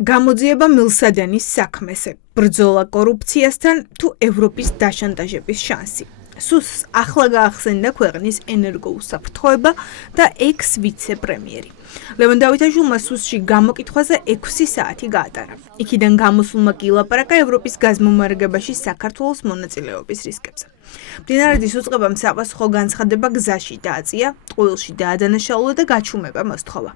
გამოძიება მილსადენის საქმესე, ბრძოლა კორუფციასთან თუ ევროპის დაშანტაჟების შანსი. სუსს ახლა გაახსენდა ქვეყნის ენერგოუსაფრთხოება და ექს-ვიცე-პრემიერი. ლევან დავითაშვილმა სუსში გამოკითხვაზე 6 საათი გაატარა. იქიდან გამოსულმა კი ილაპარაკა ევროპის გაზმომარაგებაში საქართველოს მონაწილეობის რისკებზე. მდინარედის უწყებამ საპასუხო განცხადება გზაში დააწია, ტყუილში დაადანაშაულა და გაჩუმება მოსთხოვა.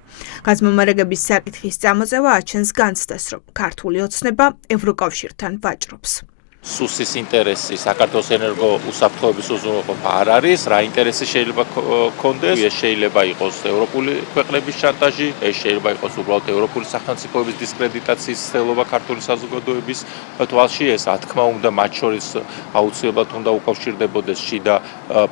გაზმომარაგების საკითხის წამოწევა აჩენს განცდას, რომ ქართული ოცნება ევროკავშირთან ვაჭრობს. სუსის ინტერესი საქართველოს ენერგო უსაფრთხოების უზრუნველყოფა არ არის, რა ინტერესი შეიძლება კონდეს, ეს შეიძლება იყოს ევროპული ქვეყნების შანტაჟი, ეს შეიძლება იყოს უბრალოდ ევროპული სახელმწიფოების დისკრედიტაციის ცდელობა ქართული საზოგადოების თვალში, ეს რა თქმა უნდა მათ შორის აუცილებლად უნდა უკავშირდებოდეს შიდა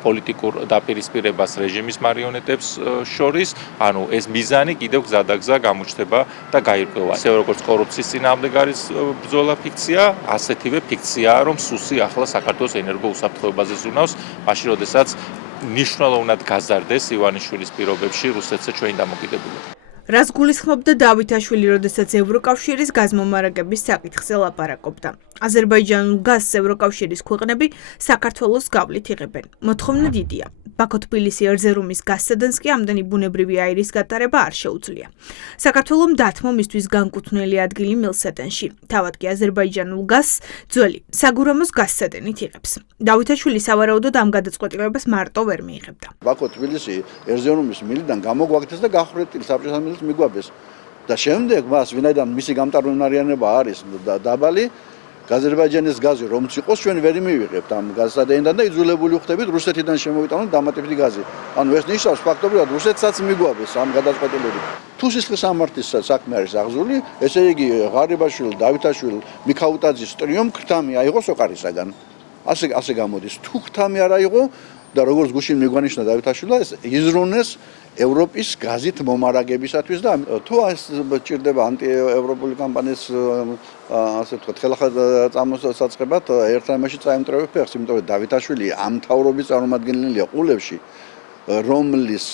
პოლიტიკურ დაპირისპირებას რეჟიმის მარიონეტებს შორის, ანუ ეს მიზანი კიდევ გზადაგზა გამოჩნდება და გაირკვევა. ისე როგორც კორუფციის წინააღმდეგ არის ბრძოლა ფიქცია, ასეთივე ფიქცია რომ სუსი ახლა საქართველოს ენერგო უსაფრთხოებაზე ზუნავს, მაშინ როდესაც მნიშვნელოვნად გაზარდეს ივანიშვილის პირობებში რუსეთზე ჩვენი დამოკიდებულება. რას გულისხმობდა დავითაშვილი, როდესაც ევროკავშირის გაზმომარაგების საკითხზე ლაპარაკობდა. აზერბაიჯანულ გაზს ევროკავშირის ქვეყნები საქართველოს გავლით იღებენ. მოთხოვნა დიდია. ბაქო-თბილისი ერზერუმის გაზსადენს კი ამდენი ბუნებრივი აირის გატარება არ შეუძლია. საქართველომ დათმო მისთვის განკუთვნილი ადგილი მილსადენში. თავად კი აზერბაიჯანულ გაზს ძველი საგურამოს გაზსადენით იღებს. დავითაშვილი სავარაუდოდ ამ გადაწყვეტილებას მარტო ვერ მიიღებდა. ბაქო-თბილისი ერზერუმის მილიდან გამოგვაქცეს და გახვრეტილი საბჭოთა მილს მიგვაბეს. და შემდეგ მას ვინაიდან მისი გამტარუნარიანება არის დაბალი, აზერბაიჯანის გაზი რომც იყოს ჩვენ ვერ მივიღებთ ამ გაზსადენიდან და იძულებული ვხდებით რუსეთიდან შემოვიტანოთ დამატებითი გაზი. ანუ ეს ნიშნავს ფაქტობრივად რუსეთსაც მიგვაბეს ამ გადაწყვეტილებით. თუ სისხლის სამართლის საქმე არის აღზრული, ესე იგი ღარიბაშვილი, დავითაშვილი, მიქაუტაძის ტრიო ქრთამი აიღო სოყარისაგან. ასე გამოდის. თუ ქრთამი არ აიღო და როგორც გუშინ მიგვანიშნა დავითაშვილმა, ეს იზრუნეს ევროპის გაზით მომარაგებისათვის და თუ ეს ჭირდება ანტიევროპული კამპანიის ასე ვთქვათ, ხელახალ წამოსაწყებად ერთ რამაში წაემტრევებ ფეხს, იმიტომ რომ დავითაშვილი ამ მთავრობის წარმომადგენელია ყულევში, რომლის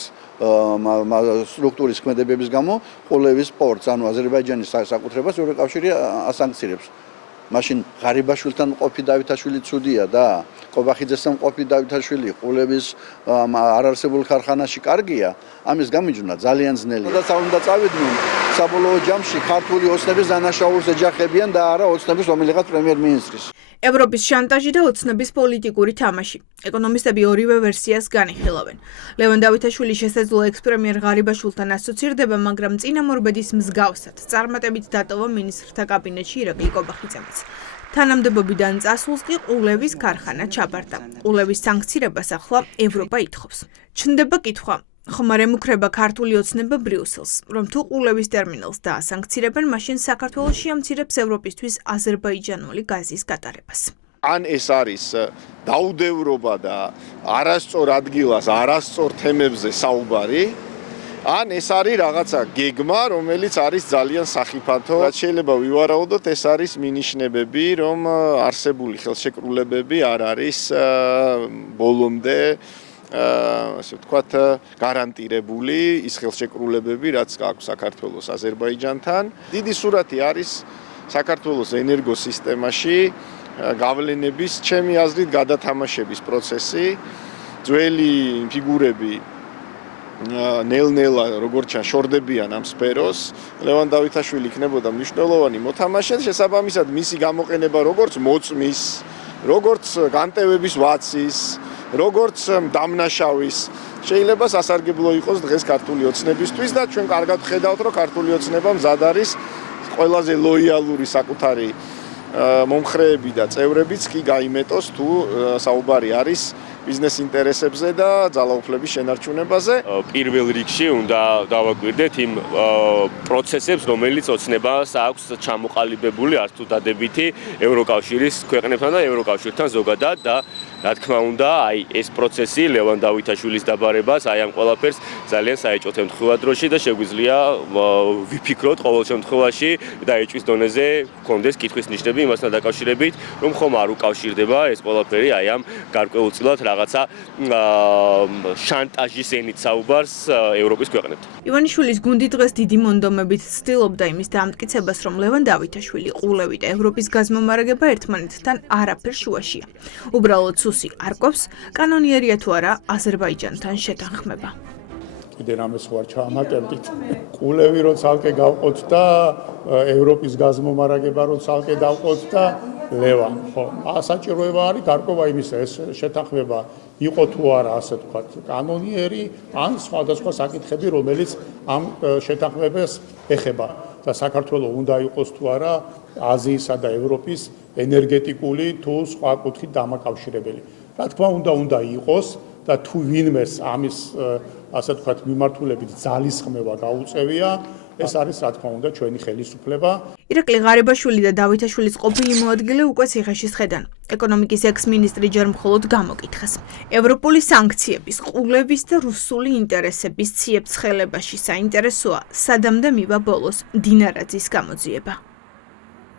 სტრუქტურის ქმედებების გამო ყულევის პორტს, ანუ აზერბაიჯანის საკუთრებას ევროკავშირი ასანქცირებს. მაშინ ღარიბაშვილთან ყოფი დავითაშვილი ცუდია და კობახიძესთან ყოფი დავითაშვილი ყულევის არარსებულ ქარხანაში კარგია, ამის გამიჯვნა ძალიან ძნელია. და უნდა წავიდნენ საბოლოო ჯამში ქართული ოცნების დანაშაულს ეჯახებიან და არა ოცნების რომელიღაც პრემიერ-მინისტრის. ევროპის შანტაჟი და ოცნების პოლიტიკური თამაში. ეკონომისტები ორივე ვერსიას განიხილავენ. ლევან დავითაშვილი შესაძლოა ექს-პრემიერ ღარიბაშვილთან ასოცირდება, მაგრამ წინამორბედის მსგავსად წარმატებით დატოვა მინისტრთა კაბინეტში ირაკლი კობახიძემაც. თანამდებობიდან წასულს კი ყულევის ქარხანა ჩაბარდა. ყულევის სანქცირებას ახლა ევროპა ითხოვს. ჩნდება კითხვა, ხომ არ ემუქრება ქართული ოცნება ბრიუსელს, რომ თუ ყულევის ტერმინალს დაასანქცირებენ, მაშინ საქართველოს შეამცირებს ევროპისთვის აზერბაიჯანული გაზის გატარებას. ან ეს არის დაუდევრობა და არასწორ ადგილას, არასწორ თემებზე საუბარი, ან ეს არის რაღაცა გეგმა, რომელიც არის ძალიან სახიფათო. რაც შეიძლება ვივარაუდოთ, ეს არის მინიშნებები, რომ არსებული ხელშეკრულებები არ არის ბოლომდე ასე ვთქვათ, გარანტირებული ის ხელშეკრულებები, რაც აქვს საქართველოს აზერბაიჯანთან. დიდი სურათი არის საქართველოს ენერგოსისტემაში გავლენების, ჩემი აზრით, გადათამაშების პროცესი. ძველი ფიგურები ნელ-ნელა როგორც ჩანს შორდებიან ამ სფეროს. ლევან დავითაშვილი იქნებოდა მნიშვნელოვანი მოთამაშე, შესაბამისად მისი გამოყენება როგორც მოწმის, როგორც განტევების ვაცის, როგორც დამნაშავის შეიძლება სასარგებლო იყოს დღეს ქართული ოცნებისთვის და ჩვენ კარგად ხედავთ, რომ ქართული ოცნება მზად არის ყველაზე ლოიალური საკუთარი მომხრეები და წევრებიც კი გაიმეტოს თუ საუბარი არის ბიზნეს ინტერესებზე და ძალაუფლების შენარჩუნებაზე. პირველ რიგში უნდა დავაკვირდეთ იმ პროცესებს, რომელიც ოცნებას აქვს ჩამოყალიბებული არც თუ დადებითი ევროკავშირის ქვეყნებთან და ევროკავშირთან ზოგადად და რა თქმა უნდა, აი ეს პროცესი ლევან დავითაშვილის დაბარებას, აი ამ ყველაფერს ძალიან საეჭვოთ ემთხვევა დროში და შეგვიძლია ვიფიქროთ ყოველ შემთხვევაში და ეჭვის დონეზე გქონდეს კითხვის ნიშნები იმასთან დაკავშირებით, რომ ხომ არ უკავშირდება ეს ყველაფერი აი ამ გარკვეულწილად რაღაცა შანტაჟის ენით საუბარს ევროპის ქვეყნებთან. ივანიშვილის გუნდი დღეს დიდი მონდომებით ცდილობდა იმის დამტკიცებას, რომ ლევან დავითაშვილი, ყულევი და ევროპის გაზმომარაგება ერთმანეთთან არაფერ შუაშია. უბრალოდ სუსი არ ყოფს, კანონიერია თუ არა აზერბაიჯანთან შეთანხმება. კიდე რამეს ვარ ჩამატებდით. ყულევი რო ცალკე გავყოთ და ევროპის გაზმომარაგება რო ცალკე დავყოთ და ლევან, ხო, საჭიროება არის გარკვევა იმისა, ეს შეთანხმება იყო თუ არა, ასე ვთქვათ, კანონიერი, ან სხვადასხვა საკითხები, რომელიც ამ შეთანხმებას ეხება და საქართველოს უნდა იყოს თუ არა აზიისა და ევროპის ენერგეტიკული თუ სხვა კუთხით დამაკავშირებელი. რა თქმა უნდა იყოს და თუ ვინმეს ამის ასე ვთქვათ მიმართულებით ძალისხმევა გაუწევია, ეს არის რა თქმა უნდა ჩვენი ხელისუფლება. ირაკლი ღარიბაშვილი და დავითაშვილის ყოფილი მოადგილე უკვე ციხეში სხედან. ეკონომიკის ექს-მინისტრი ჯერ მხოლოდ გამოკითხეს. ევროპული სანქციების, ყულევის და რუსული ინტერესების ციებ-ცხელებაში საინტერესოა სადამდე მივა ბოლოს დინარაძის გამოძიება.